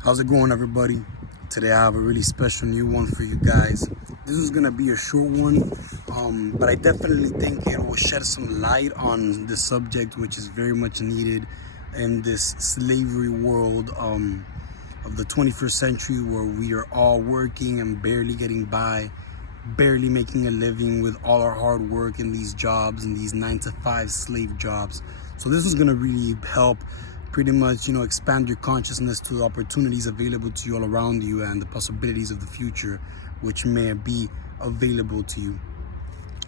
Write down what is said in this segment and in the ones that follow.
How's it going, everybody? Today I have a really special new one for you guys. This is gonna be a short one, but I definitely think it will shed some light on the subject, which is very much needed in this slavery world of the 21st century, where we are all working and barely getting by, barely making a living with all our hard work in these jobs, in these 9-to-5 slave jobs. So this is gonna really help pretty much, expand your consciousness to the opportunities available to you all around you and the possibilities of the future which may be available to you.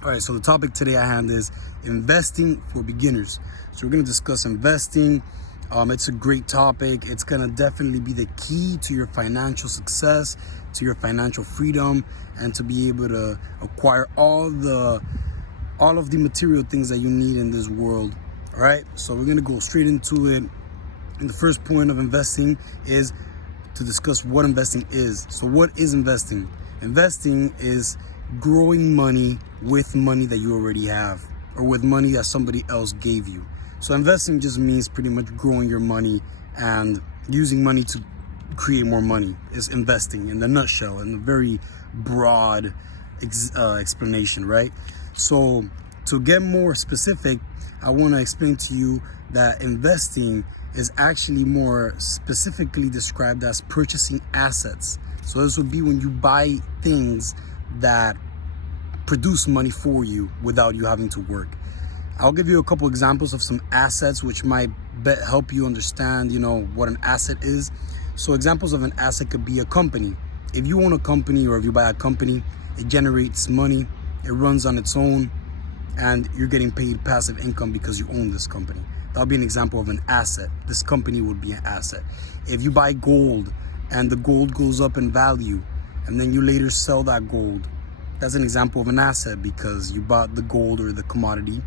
All right, so the topic today I have is investing for beginners. So we're going to discuss investing. It's a great topic. It's going to definitely be the key to your financial success, to your financial freedom, and to be able to acquire all of the material things that you need in this world. All right, so we're going to go straight into it. And the first point of investing is to discuss what investing is. So what is investing? Investing is growing money with money that you already have, or with money that somebody else gave you. So investing just means pretty much growing your money and using money to create more money is investing in the nutshell, in a very broad explanation, right? So to get more specific, I want to explain to you that investing is actually more specifically described as purchasing assets. So this would be when you buy things that produce money for you without you having to work. I'll give you a couple examples of some assets which might help you understand, what an asset is. So examples of an asset could be a company. If you own a company, or if you buy a company, it generates money, it runs on its own, and you're getting paid passive income because you own this company. That'll be an example of an asset. This company would be an asset. If you buy gold and the gold goes up in value and then you later sell that gold, that's an example of an asset because you bought the gold or the commodity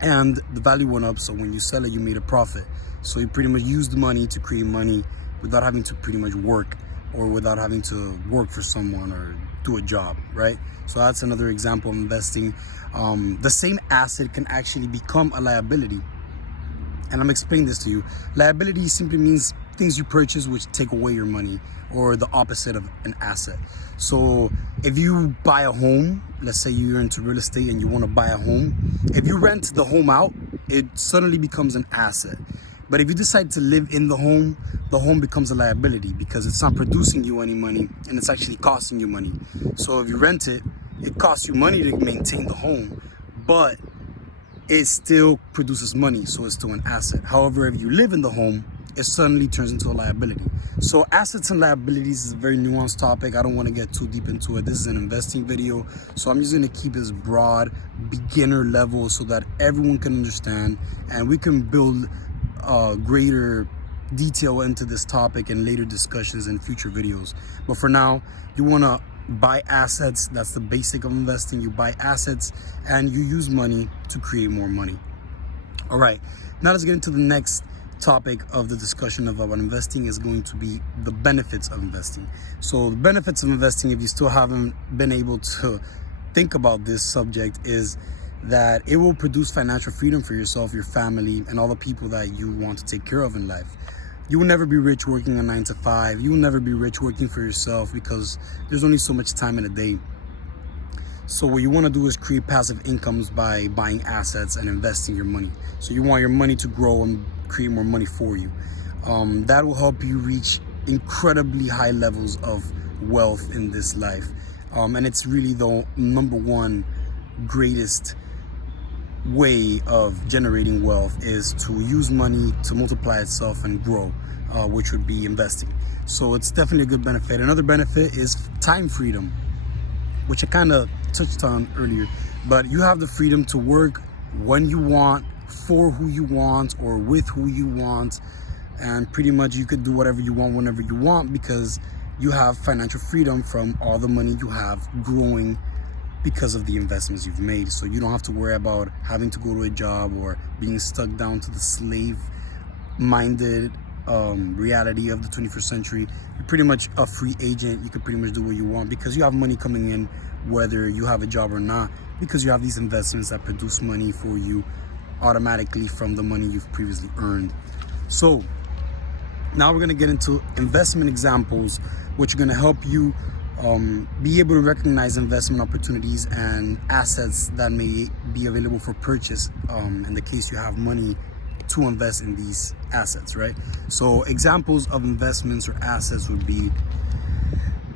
and the value went up. So when you sell it, you made a profit. So you pretty much used the money to create money without having to pretty much work, or without having to work for someone or do a job, right? So that's another example of investing. The same asset can actually become a liability. And I'm explaining this to you. Liability simply means things you purchase which take away your money, or the opposite of an asset. So if you buy a home, let's say you're into real estate and you want to buy a home, if you rent the home out, it suddenly becomes an asset. But if you decide to live in the home becomes a liability because it's not producing you any money and it's actually costing you money. So if you rent it, it costs you money to maintain the home, but it still produces money, so it's still an asset. However, if you live in the home, it suddenly turns into a liability. So assets and liabilities is a very nuanced topic. I don't want to get too deep into it. This is an investing video, so I'm just going to keep this broad, beginner level so that everyone can understand and we can build greater detail into this topic in later discussions and future videos. But for now, you want to buy assets. That's the basic of investing. You buy assets and you use money to create more money. All right, now let's get into the next topic of the discussion of what investing is going to be, the benefits of investing. So the benefits of investing, if you still haven't been able to think about this subject, is that it will produce financial freedom for yourself, your family, and all the people that you want to take care of in life. You will never be rich working a 9-to-5. You will never be rich working for yourself because there's only so much time in a day. So what you want to do is create passive incomes by buying assets and investing your money. So you want your money to grow and create more money for you. That will help you reach incredibly high levels of wealth in this life. And it's really the number one greatest way of generating wealth is to use money to multiply itself and grow, which would be investing. So it's definitely a good benefit. Another benefit is time freedom, which I kind of touched on earlier, but you have the freedom to work when you want, for who you want, or with who you want, and pretty much you could do whatever you want whenever you want because you have financial freedom from all the money you have growing because of the investments you've made. So you don't have to worry about having to go to a job or being stuck down to the slave-minded reality of the 21st century. You're pretty much a free agent. You can pretty much do what you want because you have money coming in whether you have a job or not, because you have these investments that produce money for you automatically from the money you've previously earned. So Now we're going to get into investment examples, which are going to help you be able to recognize investment opportunities and assets that may be available for purchase in the case you have money to invest in these assets, right? So examples of investments or assets would be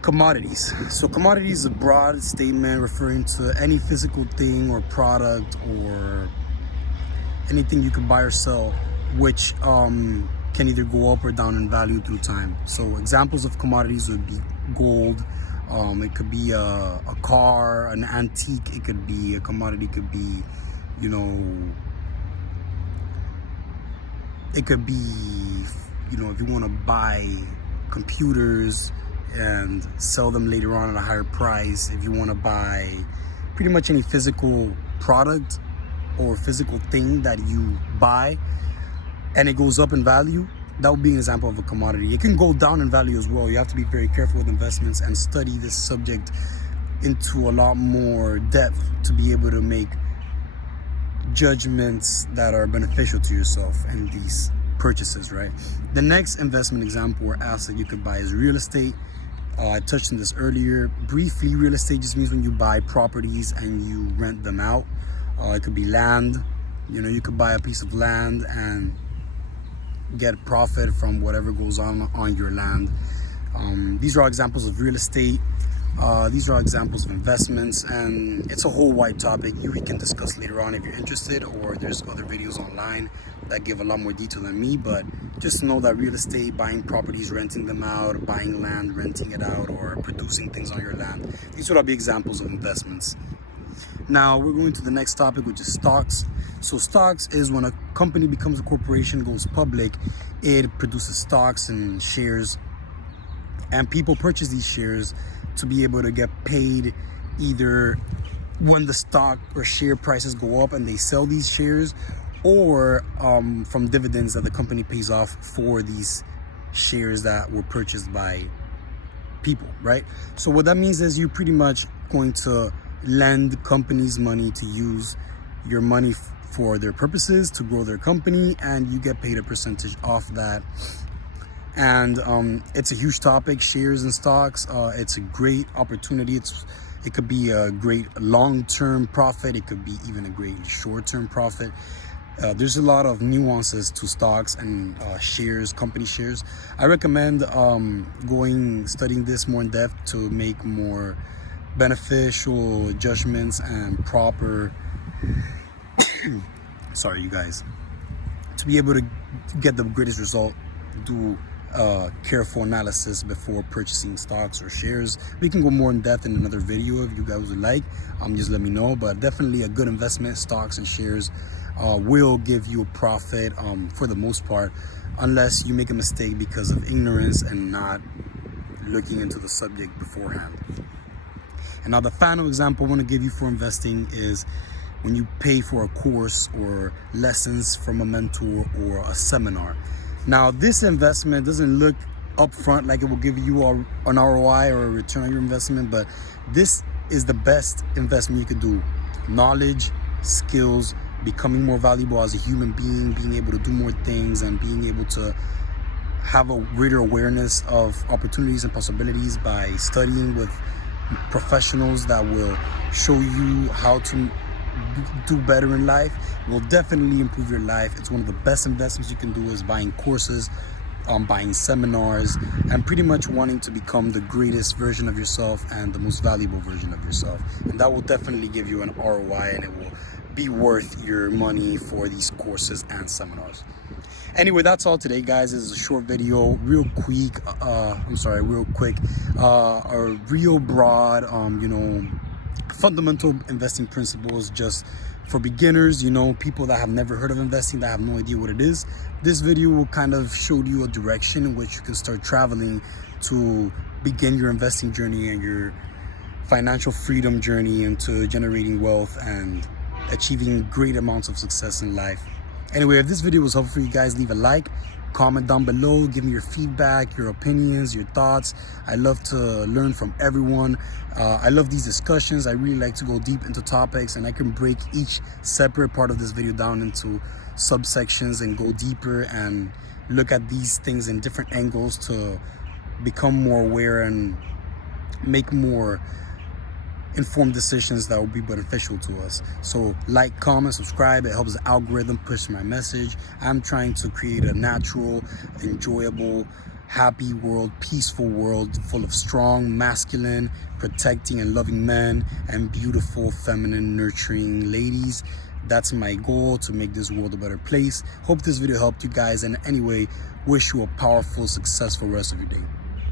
commodities. So commodities is a broad statement referring to any physical thing or product or anything you can buy or sell, which can either go up or down in value through time. So examples of commodities would be gold. It could be a car, an antique. It could be a commodity. It could be, you know, it could be, you know, if you want to buy computers and sell them later on at a higher price. If you want to buy pretty much any physical product or physical thing that you buy and it goes up in value, that would be an example of a commodity. It can go down in value as well. You have to be very careful with investments and study this subject into a lot more depth to be able to make judgments that are beneficial to yourself and these purchases, right? The next investment example or asset you could buy is real estate. I touched on this earlier. Briefly, real estate just means when you buy properties and you rent them out. It could be land. You know, you could buy a piece of land and get profit from whatever goes on your land. These are all examples of real estate. These are all examples of investments, and it's a whole wide topic we can discuss later on if you're interested, or there's other videos online that give a lot more detail than me. But just know that real estate, buying properties, renting them out, buying land, renting it out, or producing things on your land, these would all be examples of investments. Now we're going to the next topic, which is stocks. So stocks is when a company becomes a corporation, goes public, it produces stocks and shares, and people purchase these shares to be able to get paid either when the stock or share prices go up and they sell these shares, or from dividends that the company pays off for these shares that were purchased by people, right? So what that means is you're pretty much going to lend companies money to use your money for their purposes to grow their company, and you get paid a percentage off that. And it's a huge topic, shares and stocks. It's a great opportunity. It could be a great long-term profit. It could be even a great short-term profit. There's a lot of nuances to stocks and shares, company shares. I recommend studying this more in depth to make more beneficial judgments and proper sorry you guys, to be able to get the greatest result. Do careful analysis before purchasing stocks or shares. We can go more in depth in another video if you guys would like. Just let me know. But definitely a good investment, stocks and shares will give you a profit for the most part, unless you make a mistake because of ignorance and not looking into the subject beforehand. And now the final example I want to give you for investing is when you pay for a course or lessons from a mentor or a seminar. Now, this investment doesn't look upfront like it will give you an ROI or a return on your investment, but this is the best investment you could do. Knowledge, skills, becoming more valuable as a human being, being able to do more things, and being able to have a greater awareness of opportunities and possibilities by studying with professionals that will show you how to do better in life will definitely improve your life. It's one of the best investments you can do is buying courses, buying seminars, and pretty much wanting to become the greatest version of yourself and the most valuable version of yourself. And that will definitely give you an ROI, and it will be worth your money for these courses and seminars. Anyway, that's all today, guys. This is a short video, real quick, a real broad, fundamental investing principles just for beginners, people that have never heard of investing, that have no idea what it is. This video will kind of show you a direction in which you can start traveling to begin your investing journey and your financial freedom journey into generating wealth and achieving great amounts of success in life. Anyway, if this video was helpful for you guys, leave a like, comment down below, give me your feedback, your opinions, your thoughts. I love to learn from everyone. I love these discussions. I really like to go deep into topics, and I can break each separate part of this video down into subsections and go deeper and look at these things in different angles to become more aware and make more informed decisions that will be beneficial to us. So like, comment, subscribe. It helps the algorithm push my message. I'm trying to create a natural, enjoyable, happy world, peaceful world full of strong, masculine, protecting and loving men and beautiful, feminine, nurturing ladies. That's my goal, to make this world a better place. Hope this video helped you guys, and anyway, wish you a powerful, successful rest of your day.